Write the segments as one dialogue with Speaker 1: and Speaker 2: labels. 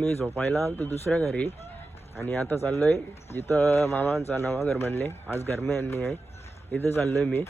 Speaker 1: मी झोपायला आलो दुसऱ्या घरी आणि आता चाललोय जिथं मामांचा नवा घर बनले. आज गरम्यांनी आहे. इथं चाललोय मी.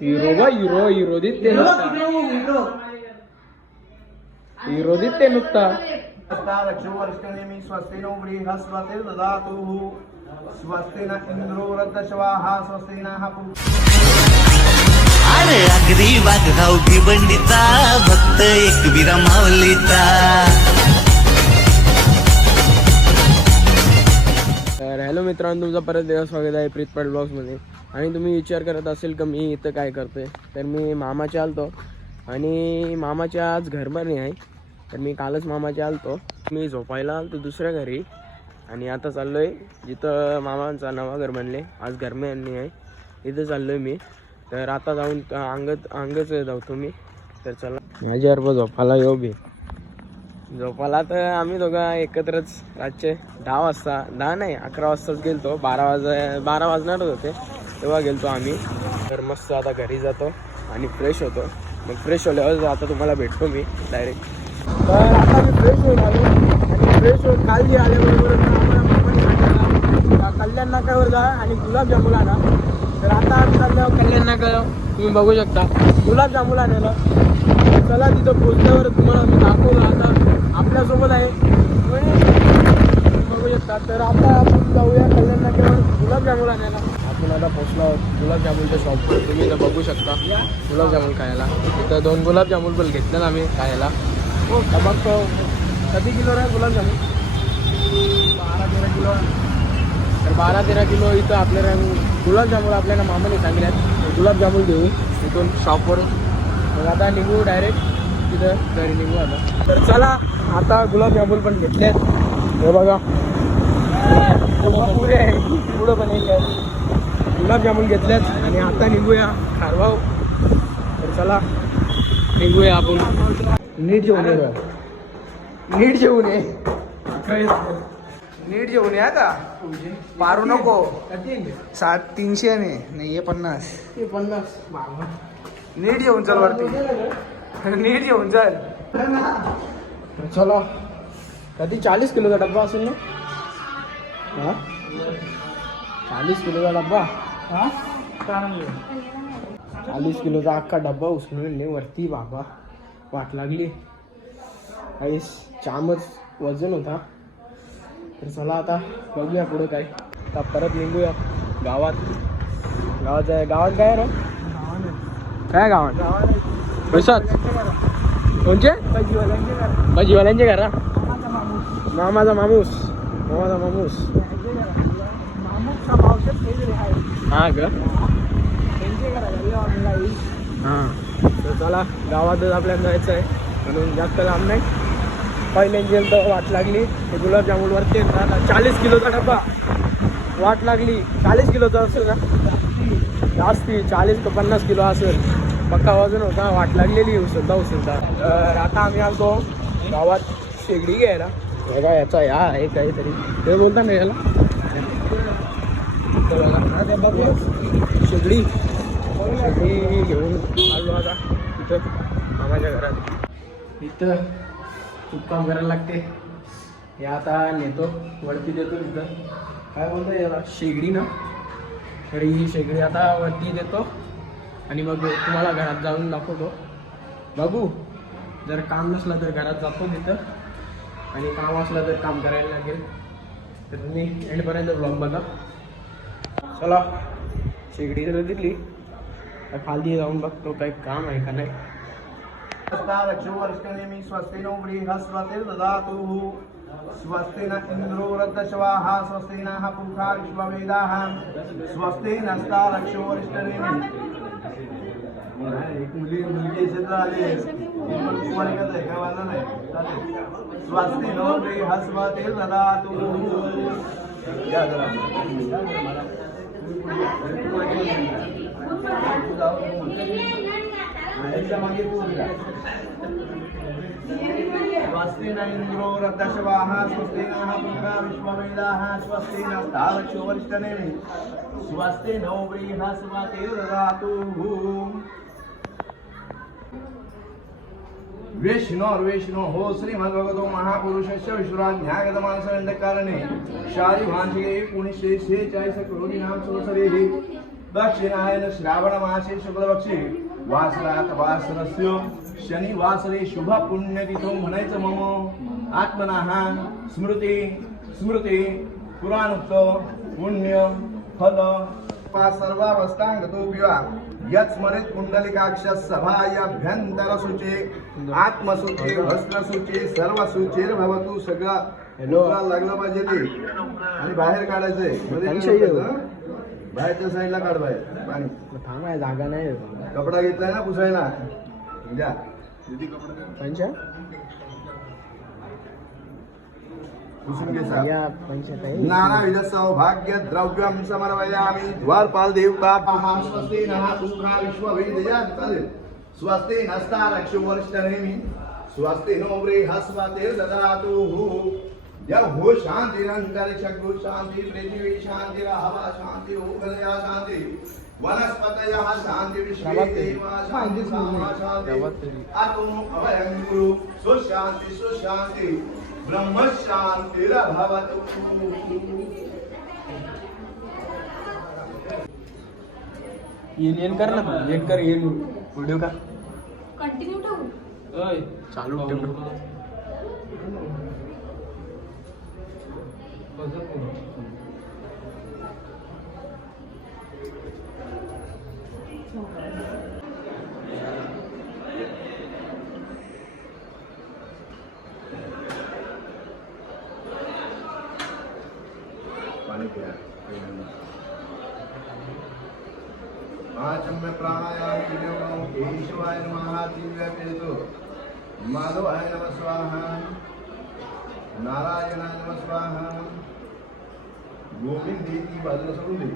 Speaker 1: हिरो बा हिरो हिरो दिसते नुसता हिरो दिसते नुसता
Speaker 2: रक्षोवर्षनेमि स्वस्ति नो बृहस्पतिर्ददातुः
Speaker 3: अरे अगदी वाघाव भिवंडीचा भक्त एक माऊलीचा
Speaker 1: तर हॅलो मित्रांनो तुमचं परत एकदा स्वागत आहे प्रीत ब्लॉग्समध्ये. आणि तुम्ही विचार करत असेल का मी इथं काय करतोय? तर मी मामाच्या आलतो. आणि मामाच्या आज घरभरणी आहे. तर मी कालच मामाच्या आलतो. मी झोपायला आलतो दुसऱ्या घरी. आणि आता चाललोय जिथं मामांचा नवा घर बनले. आज गरम्यांनी आहे. इथं चाललो आहे मी. तर आता जाऊन अंगत अंगच जाऊ मी तर चला. माझ्या अर्ब झोपायला येऊ बी. झोपाला तर आम्ही दोघं एकत्रच. रातचे दहा वाजता दहा नाही अकरा वाजताच गेलतो. बारा वाज बारा वाजणारच होते. तेव्हा गेलतो आम्ही. तर मस्त आता घरी जातो आणि फ्रेश होतो. मग फ्रेश होल्यावर आता तुम्हाला भेटतो मी डायरेक्ट तर आता मी फ्रेश होऊन आलो. आणि फ्रेश होऊन काल जे आल्याबरोबर कल्याण नाकावर जा आणि गुलाबजामुन आणा. तर आता आम्ही चाललो कल्याण नाक्यावर तुम्ही बघू शकता. गुलाबजामुन आणायला. चला तिथं पोचल्यावर तुम्हाला मी दाखवला आपल्यासोबत आहे. बघू शकता तर आता आपण जाऊया कल्याण नाक्यावर गुलाबजामुन आणायला. आपण आता पोचलो आहोत गुलाबजामुनच्या शॉपवर तुम्ही इथं बघू शकता गुलाबजामुन खायला. इथं दोन गुलाबजामुन पण घेतलेत आम्ही खायला. हो मग कधी किलो आहे गुलाबजामुन? बारा तेरा किलो. तर बारा तेरा किलो इथं आपल्याला गुलाबजामुन आपल्याला मामाने सांगितल्यात गुलाबजामुन घेऊ इथून शॉपवर मग आता निघू डायरेक्ट तिथं घरी निघू आता. तर चला आता गुलाबजामुन पण घेतलेत हे बघा. पुढे आहे. पुढं पण एक आहे. गुलाबजामुन घेतलेत आणि आता निघूया खारवाव तर चला निघूया आपण. नीट जेवून ये. नीट जेवून ये. नीट जेवून या का
Speaker 2: पारू नको. सात तीनशे ने नाही हे पन्नास.
Speaker 1: पन्नास.
Speaker 2: नीट येऊन चल वरती. नीट येऊन चल.
Speaker 1: चला. कधी चाळीस किलोचा डब्बा असेल ना? हा? चाळीस किलोचा डब्बा?
Speaker 2: हा?
Speaker 1: चाळीस किलोचा अख्खा डब्बा उचलून वरती बाबा. वाट लागली. काही चामच वजन होता. तर चला आता बघूया पुढं काय. आता परत निघूया गावात. गावात जाय गावात काय रे? काय गावात? पैसात कोणचे? भाजीवाल्यांचे घरा मामाचा मामूस. मामाचा मामूस. हा ग हां. तर चला गावातच आपल्याला जायचं आहे म्हणून जास्त लांब नाही. पहिल्यांदा तर वाट लागली. ते गुलाबजामुनवरती आता चाळीस किलोचा डब्बा. वाट लागली. चाळीस किलोचा असेल ना? जास्ती. चाळीस ते पन्नास किलो असेल. पक्का वाजून होता वाट लागलेली उचलता उचलता तर आता आम्ही आलतो गावात शेगडी घ्यायला. बघा याचा या आहे काहीतरी. ते बोलता ना याला? बघा, शेगडी. शेगडी घेऊन आलो आता इथं मामाच्या घरात. इथं खूप काम करायला लागते. हे आता नेतो वरती देतो इथं. काय बोलतो याला? शेगडी ना? तर ही शेगडी आता वरती देतो. आणि मग तुम्हाला घरात जाऊन दाखवतो. बघू जर काम नसलं तर घरात जातो तिथं. आणि काम असलं तर काम करायला लागेल. तर तुम्ही एंडपर्यंत ब्लॉग बघा. चला शेगडी तर दिली आता खाली जाऊन बघतो काही काम आहे का नाही.
Speaker 2: रक्षोवर्षनेमि स्वस्ति नो बृहस्पतिर्ददातुः स्वस्ति न इन्द्रो रद्धश्वाः स्वस्ति नः पुरुषा विश्ववेदाः स्वस्ति नस्ता रक्षोवर्षनेमि एक मुली मुलगी क्षेत्र आली कुमारिकाच आहे काय वाला नाही चालेल. स्वस्ति नो बृहस्पतिर्ददातुः या जरा याच्या मागे तू उभी राहा. स्वस्ति न इन्द्रो रद्धश्वाः स्वस्ति नः पुरुषा विश्ववेदाः स्वस्ति नस्तारक्षोवरिष्ठनेमि स्वस्ति नो बृहस्पतिर्ददातुः विष्णोर्विष्णो हो श्रीमद्भगवतो महापुरुषस्य विश्वराज्ञागत मानसंड कारणे शारी भांसिके पुण्यश्री शेचाळीस करोडी दक्षिणायन श्रावण मासे वासरात वासरस्य शनिवासरे शुभ पुण्यतिथो म्हणायचं मम। आत्मनाः स्मृती स्मृती पुराणोक्त पुण्य फल। सर्वावस्थांगतो विवा यत् स्मरेत पुंडलिकाक्ष सभा अभ्यंतर सूचे आत्मसूचे भस्मसूचे सर्व सूचेर भवतु सगळा. उतरायला लागलं पाहिजे ते. आणि बाहेर काढायचंय. बाहेरच्या साईडला काढ बाहेर. पाणी.
Speaker 1: थांबाय जागा नाही
Speaker 2: कपडा घेतलाय ना पुसायला? द्या
Speaker 1: पंचा?
Speaker 2: नानाविध सौभाग्य द्रव्यम समर्पयामि। द्वारपाल देवता स्वस्ति नः पुत्रा विश्ववेदया चालेल स्वस्ति नस्ता रक्ष वर्ष नेहमी स्वस्ति नो बृहस्पती ददातु या हो शांती अंतरिक्ष शांती पृथ्वी शांती हवा शांती ओकलया शांती वनस्पतयः शांती विश्वे देवा शांती सामा शांती आत्मनो अभयं गुरु सुशांती सुशांती ब्रह्म शांतिरभवतु
Speaker 1: येन येन कर ना तू येन कर येन व्हिडिओ का?
Speaker 4: कंटिन्यू ठेवू?
Speaker 1: चालू ठेव. ना.
Speaker 2: प्राणायाम केशवाय नमः दिव्य पेतो माधवाय नमः स्वाहा नारायणाय नमः स्वाहा गोविंद ती बाजूला सोडून दे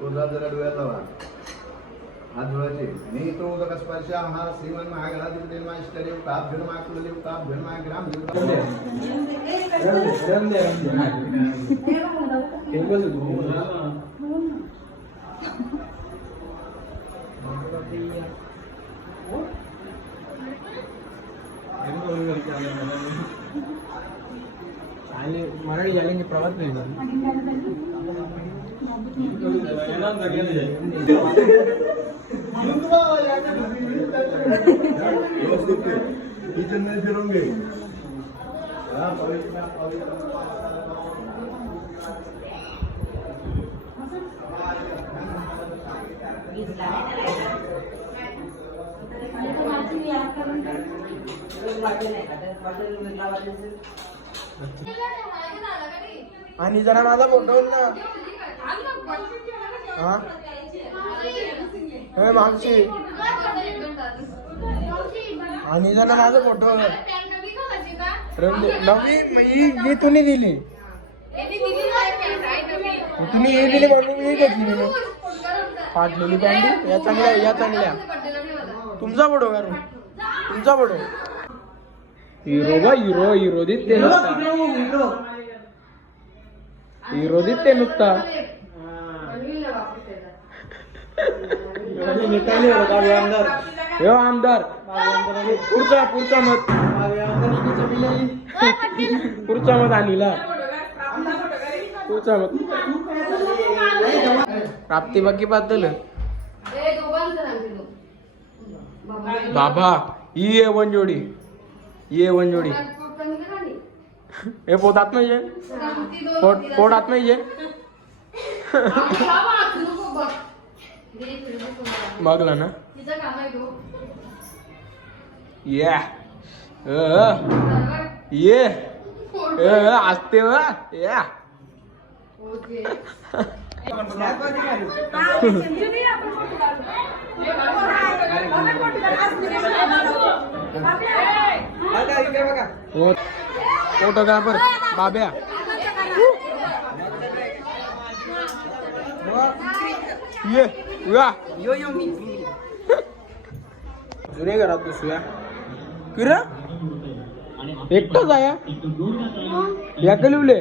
Speaker 2: तो जा जरा डोळ्यात लावा हात धुवायचे नेत्रोदक स्पर्श हा श्रीमन महागणाधिपती मास्टर काभ्यन मा कुलदेव काभ्यन मा ग्राम
Speaker 1: आणि मराठी झाले की
Speaker 2: ಮರಳಿ ಅಲ್ಲಿಗೆ ಪ್ರವತ್ನ ಇದೆ ಇದನ್ನ ತಿರುಗಿ ಪವಿತ್ರ ಪವಿತ್ರ
Speaker 1: आणि जरा माझा फोटो ना? हा? हे मागची आणि जरा माझा फोटो नवी मी मी तुम्ही दिली. तुम्ही हे दिली म्हणून मी घेतली. फाटलेली पॅन्ट. या चांगल्या या चांगल्या. तुमचा फोटो करू तुमचा फोटो हिरो बा हिरो हिरो दिसते नुसता हिरो दिसते नुसता हो आमदार पुढचा पुढचा मत पुढचा मत आणला पुढचा मत प्राप्ती बाकी पातल बाबा ही ए वन जोडी. ही वन जोडी. हे पोटात नाही आहे? पोट पोटात नाही ये बघला ना. ये. ये. असते या. फोटोग्राफर बाब्या. ये या जुने घरात बसूया. किरा? एकटाच आया या. लिवले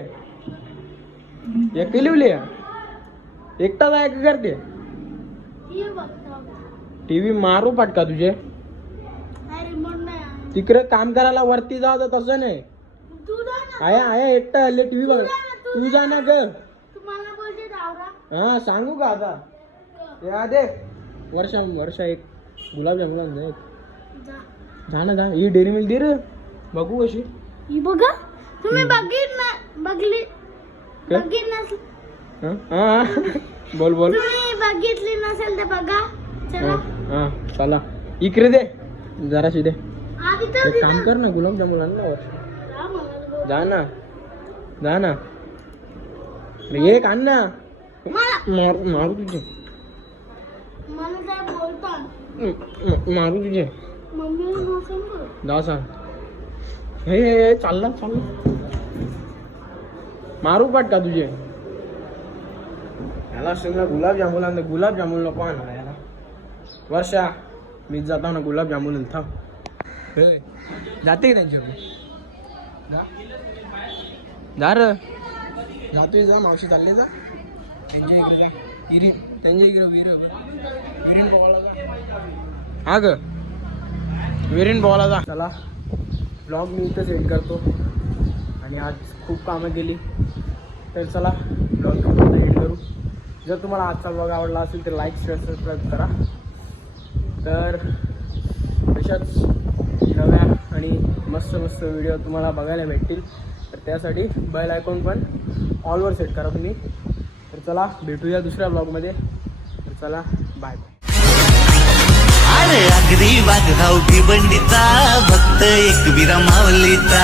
Speaker 1: या लिवले एकटाच आहे का करते टीव्ही मारू पटका तुझे. तिकडे काम करायला वरती तर तसं नाही.
Speaker 4: जा
Speaker 1: आया आया एकटा हल्ले टीव्ही बघ. तू जा ना ग.
Speaker 4: मला
Speaker 1: हा सांगू का आता? आ दे वर्षा वर्षा एक गुलाबजामुन.
Speaker 4: जा
Speaker 1: जा ना जा. ही डेअरी मिल्क दे रे. बघू कशी.
Speaker 4: ही बघा. तुम्ही बघित ना बघली
Speaker 1: काय?
Speaker 4: बघित नसेल
Speaker 1: बोल बोल.
Speaker 4: तुम्ही बघितली नसेल तर बघा.
Speaker 1: हा
Speaker 4: चला.
Speaker 1: हा चला. इकडे दे. जराशी दे.
Speaker 4: आधी तर
Speaker 1: एक काम कर ना गुलाबजामुन आण ना
Speaker 4: जा
Speaker 1: ना. जा ना. अरे एक आण ना.
Speaker 4: मला
Speaker 1: मार मारू तुझे.
Speaker 4: मला काय बोलतात
Speaker 1: म- म- मारू तुझे.
Speaker 4: मम्मी नसेल बोल.
Speaker 1: जा सांग. हे हे, हे चालला चालला. मारू पाट का तुझे. याला सगळं गुलाबजामुन आणलं गुलाबजामुन नको आणा याला. वर्षा मी जातो ना गुलाबजामुन थांब. जाते का त्यांच्याकडे जा. जा र. जातोय जा मावशी चालले जा. त्यांच्या इकडे जा. विहिरी त्यांच्या इकडे विहीर विहिरीन बघायला जा. हा ग. विहिरीन बघायला जा. चला. ब्लॉग मी इथं सेंड करतो. आणि आज खूप कामं केली. तर चला ब्लॉग एंड करू. जर तुम्हाला आजचा ब्लॉग आवडला असेल तर लाईक शेअर सबस्क्राईब करा. तर तशाच नव्या आणि मस्त मस्त व्हिडिओ तुम्हाला बघायला भेटतील. तर त्यासाठी बेल आयकॉन पण ऑलवर सेट करा तुम्ही. तर चला भेटूया दुसऱ्या ब्लॉगमध्ये तर चला बाय
Speaker 3: अरे अगदी वाघाव बंडिता भक्त एक विरा माऊलीचा